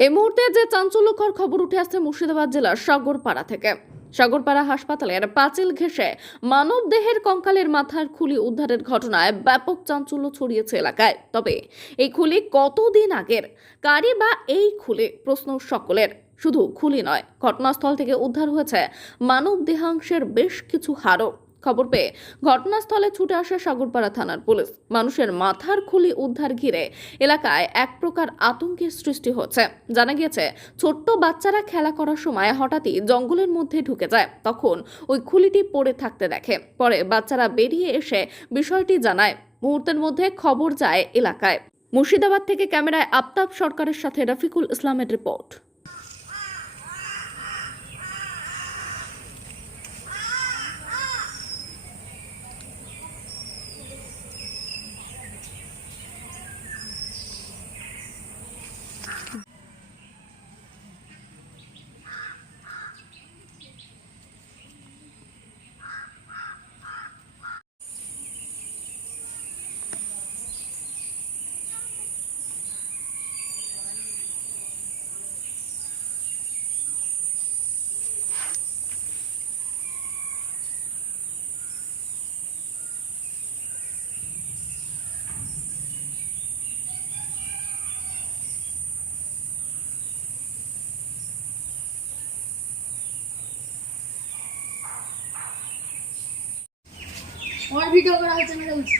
এই মুহূর্তে যে চাঞ্চল্যকর খবর উঠে আসছে মুর্শিদাবাদ জেলার সাগরপাড়া থেকে। সাগরপাড়া হাসপাতালের পাঁচিল ঘেঁষে মানব দেহের কঙ্কালের মাথার খুলি উদ্ধারের ঘটনায় ব্যাপক চাঞ্চল্য ছড়িয়েছে এলাকায়। তবে এই খুলি কতদিন আগের? কারি বা এই খুলি? প্রশ্ন সকলের। শুধু খুলি নয়, ঘটনাস্থল থেকে উদ্ধার হয়েছে মানব দেহাংশের বেশ কিছু হাড়ও খবর পেয়ে ঘটনাস্থলে ছুটে আসে সাগরপাড়া থানার পুলিশ। মানুষের মাথার খুলি উদ্ধার ঘিরে এলাকায় এক প্রকার আতঙ্কের সৃষ্টি হচ্ছে। জানা গিয়েছে, ছোট্ট বাচ্চারা খেলা করার সময় হঠাৎই জঙ্গলের মধ্যে ঢুকে যায়। তখন ওই খুলিটি পড়ে থাকতে দেখে। পরে বাচ্চারা বেরিয়ে এসে বিষয়টি জানায়। মুহূর্তের মধ্যে খবর যায় এলাকায়। মুর্শিদাবাদ থেকে ক্যামেরায় আফতাব সরকারের সাথে রফিকুল ইসলামের রিপোর্ট। আমার ভিডিও করা হচ্ছে বলছি।